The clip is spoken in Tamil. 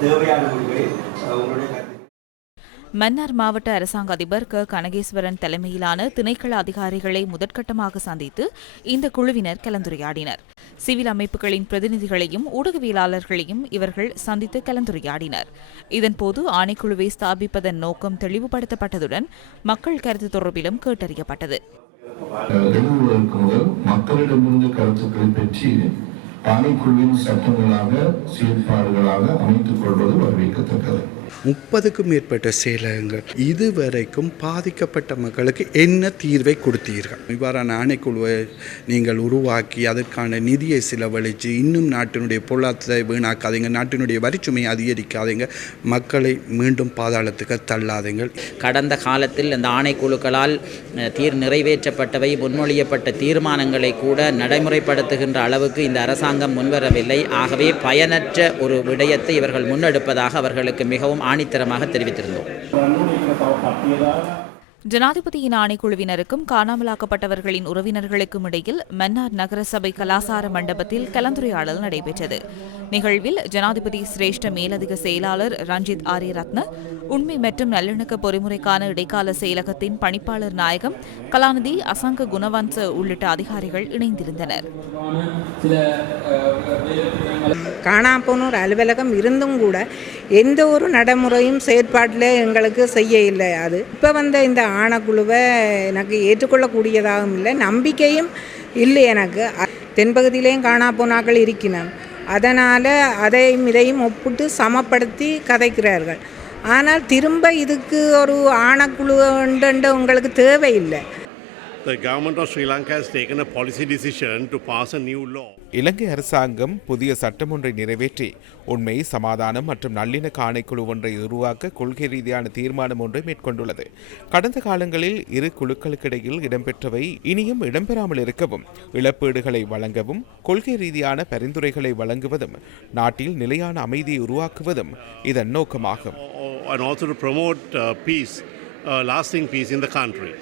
தேவையான முடிவை அஹ், உங்களுடைய மன்னார் மாவட்ட அரசாங்க அதிபர் க. கனகேஸ்வரன் தலைமையிலான திணைக்கள அதிகாரிகளை முதற்கட்டமாக சந்தித்து இந்த குழுவினர் கலந்துரையாடினர். சிவில் அமைப்புகளின் பிரதிநிதிகளையும் ஊடகவியலாளர்களையும் இவர்கள் சந்தித்து கலந்துரையாடினர். இதன்போது ஆணைக்குழுவை ஸ்தாபிப்பதன் நோக்கம் தெளிவுபடுத்தப்பட்டதுடன் மக்கள் கருத்து தொடர்பிலும் கேட்டறியப்பட்டது. மக்களிடமிருந்து கருத்துக்களை பெற்று பணிக்குழுவின் சட்டங்களாக செயற்பாடுகளாக அமைத்துக் கொள்வது வரவேற்கத்தக்கது. முப்பதுக்கும் மேற்பட்ட செயலகங்கள் இதுவரைக்கும் பாதிக்கப்பட்ட மக்களுக்கு என்ன தீர்வை கொடுத்தீர்கள்? இவ்வாறான ஆணைக்குழுவை நீங்கள் உருவாக்கி அதற்கான நிதியை செலவழித்து இன்னும் நாட்டினுடைய பொருளாதாரத்தை வீணாக்காதீங்க நாட்டினுடைய வரிச்சுமையை அதிகரிக்காதீங்க மக்களை மீண்டும் பாதாளத்துக்கு தள்ளாதீங்கள். கடந்த காலத்தில் இந்த ஆணைக்குழுக்களால் தீர் நிறைவேற்றப்பட்டவை முன்மொழியப்பட்ட தீர்மானங்களை கூட நடைமுறைப்படுத்துகின்ற அளவுக்கு இந்த அரசாங்கம் முன்வரவில்லை. ஆகவே பயனற்ற ஒரு விடயத்தை இவர்கள் முன்னெடுப்பதாக அவர்களுக்கு மிகவும் ஆணித்தரமாக தெரிவித்திருந்தோம். ஜனாதிபதியின் ஆணைக்குழுவினருக்கும் காணாமலாக்கப்பட்டவர்களின் உறவினர்களுக்கும் இடையில் மன்னார் நகரசபை கலாசார மண்டபத்தில் கலந்துரையாடல் நடைபெற்றது. நிகழ்வில் ஜனாதிபதி சிரேஷ்ட மேலதிக செயலாளர் ரஞ்சித் ஆரியரத்ன உண்மை மற்றும் நல்லிணக்க பொறிமுறைக்கான இடைக்கால செயலகத்தின் பணிப்பாளர் நாயகம் கலாநிதி அசங்க குணவன்ச உள்ளிட்ட அதிகாரிகள் இணைந்திருந்தனர். காணாப்போனோர் அலுவலகம் இருந்தும் கூட எந்த ஒரு நடைமுறையும் செயற்பாட்டில் எங்களுக்கு செய்ய இல்லை. அது இப்போ வந்த இந்த ஆணக்குழுவை எனக்கு ஏற்றுக்கொள்ளக்கூடியதாகவும் இல்லை. நம்பிக்கையும் இல்லை எனக்கு. தென்பகுதியிலேயும் காணா போனாக்கள் இருக்கினோம் அதனால் அதையும் இதையும் ஒப்பிட்டு சமப்படுத்தி கதைக்கிறார்கள். ஆனால் திரும்ப இதுக்கு ஒரு ஆணக்குழு உண்டு உங்களுக்கு தேவையில்லை. The government of Sri Lanka has taken a policy decision to pass a new law. இலங்கை அரசாங்கம் புதிய சட்டம் ஒன்றை நிறைவேற்றி உண்மை சமாதானம் மற்றும் நல்லிணக்க ஆணைக்குழு ஒன்றை உருவாக்க கொள்கை ரீதியான தீர்மானம் ஒன்றை மேற்கொண்டுள்ளது கடந்த காலங்களில் இரு குழுக்களுக்கிடையில் இடம்பெற்றவை இனியும் இடம்பெறாமல் இருக்கவும் இழப்பீடுகளை வழங்கவும் கொள்கை ரீதியான பரிந்துரைகளை வழங்குவதும் நாட்டில் நிலையான அமைதியை உருவாக்குவதும் இதன் நோக்கமாகும் and also to promote uh, peace, uh, lasting peace in the country.